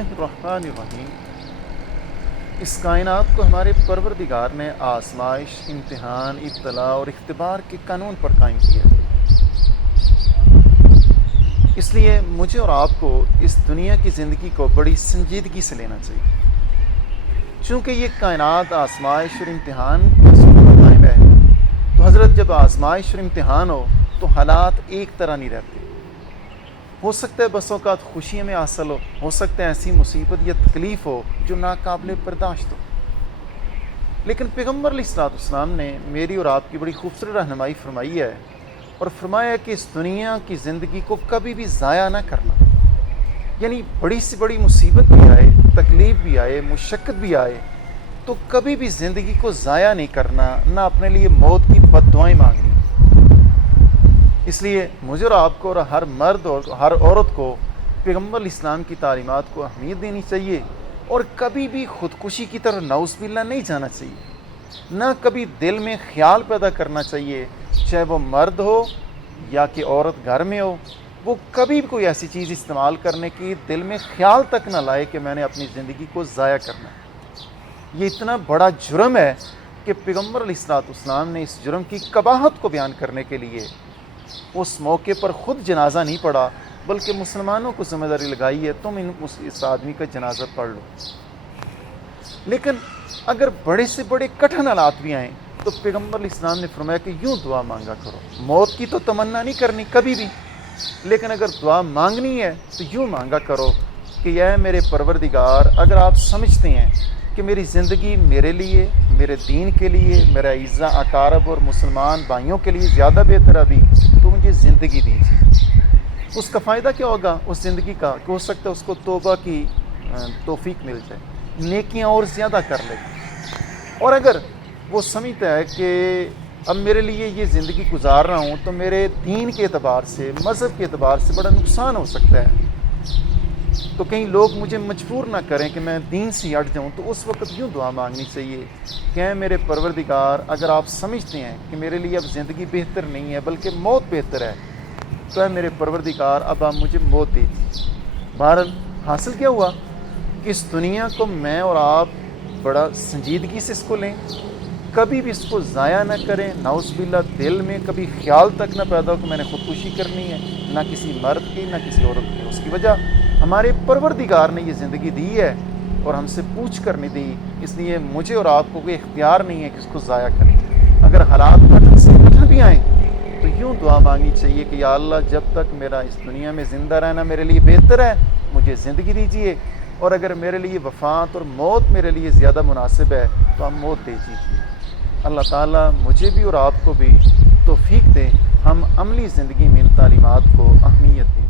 اللہ الرحمن الرحیم۔ اس کائنات کو ہمارے پروردگار نے آزمائش، امتحان، ابتلاء اور اختبار کے قانون پر قائم کیا۔ اس لیے مجھے اور آپ کو اس دنیا کی زندگی کو بڑی سنجیدگی سے لینا چاہیے۔ چونکہ یہ کائنات آزمائش اور امتحان کے اصول پر قائم ہے، تو حضرت جب آزمائش اور امتحان ہو تو حالات ایک طرح نہیں رہتے۔ ہو سکتا ہے بس اوقات خوشی ہمیں حاصل ہو سکتا ہے ایسی مصیبت یا تکلیف ہو جو ناقابل برداشت ہو، لیکن پیغمبر علیہ السلام نے میری اور آپ کی بڑی خوبصورت رہنمائی فرمائی ہے اور فرمایا کہ اس دنیا کی زندگی کو کبھی بھی ضائع نہ کرنا۔ یعنی بڑی سے بڑی مصیبت بھی آئے، تکلیف بھی آئے، مشقت بھی آئے، تو کبھی بھی زندگی کو ضائع نہیں کرنا، نہ اپنے لیے موت کی بد دعائیں مانگنی۔ اس لیے مجھے اور آپ کو اور ہر مرد اور ہر عورت کو پیغمبر اسلام کی تعلیمات کو اہمیت دینی چاہیے اور کبھی بھی خودکشی کی طرف نعوذ باللہ نہیں جانا چاہیے۔ نہ کبھی دل میں خیال پیدا کرنا چاہیے، چاہے وہ مرد ہو یا کہ عورت گھر میں ہو، وہ کبھی بھی کوئی ایسی چیز استعمال کرنے کی دل میں خیال تک نہ لائے کہ میں نے اپنی زندگی کو ضائع کرنا ہے۔ یہ اتنا بڑا جرم ہے کہ پیغمبر علیہ السلام نے اس جرم کی قباحت کو بیان کرنے کے لیے اس موقع پر خود جنازہ نہیں پڑھا، بلکہ مسلمانوں کو ذمہ داری لگائی ہے تم اس آدمی کا جنازہ پڑھ لو۔ لیکن اگر بڑے سے بڑے کٹھن حالات بھی آئیں تو پیغمبر علیہ السلام نے فرمایا کہ یوں دعا مانگا کرو۔ موت کی تو تمنا نہیں کرنی کبھی بھی، لیکن اگر دعا مانگنی ہے تو یوں مانگا کرو کہ اے میرے پروردگار، اگر آپ سمجھتے ہیں کہ میری زندگی میرے لیے، میرے دین کے لیے، میرے اعزا اقارب اور مسلمان بھائیوں کے لیے زیادہ بہتر ہے ابھی، تو مجھے زندگی دیجیے۔ اس کا فائدہ کیا ہوگا اس زندگی کا؟ کہ ہو سکتا ہے اس کو توبہ کی توفیق مل جائے، نیکیاں اور زیادہ کر لے۔ اور اگر وہ سمجھتا ہے کہ اب میرے لیے یہ زندگی گزار رہا ہوں تو میرے دین کے اعتبار سے، مذہب کے اعتبار سے بڑا نقصان ہو سکتا ہے، تو کہیں لوگ مجھے مجبور نہ کریں کہ میں دین سے ہٹ جاؤں، تو اس وقت یوں دعا مانگنی چاہیے کہ اے میرے پروردگار، اگر آپ سمجھتے ہیں کہ میرے لیے اب زندگی بہتر نہیں ہے بلکہ موت بہتر ہے، تو اے میرے پروردگار اب آپ مجھے موت دے دیجیے۔ بہرحال حاصل کیا ہوا کہ اس دنیا کو میں اور آپ بڑا سنجیدگی سے اس کو لیں، کبھی بھی اس کو ضائع نہ کریں، نعوذ باللہ دل میں کبھی خیال تک نہ پیدا ہو کہ میں نے خودکشی کرنی ہے، نہ کسی مرد کی نہ کسی عورت کی۔ اس کی وجہ ہمارے پروردگار نے یہ زندگی دی ہے اور ہم سے پوچھ کر نہیں دی، اس لیے مجھے اور آپ کو کوئی اختیار نہیں ہے کہ اس کو ضائع کریں۔ اگر حالات کٹھن سے کٹھن بھی آئیں تو یوں دعا مانگنی چاہیے کہ یا اللہ، جب تک میرا اس دنیا میں زندہ رہنا میرے لیے بہتر ہے، مجھے زندگی دیجیے، اور اگر میرے لیے وفات اور موت میرے لیے زیادہ مناسب ہے تو آپ موت دے دیجیے۔ اللہ تعالیٰ مجھے بھی اور آپ کو بھی توفیق دے، ہم عملی زندگی میں ان تعلیمات کو اہمیت دیں۔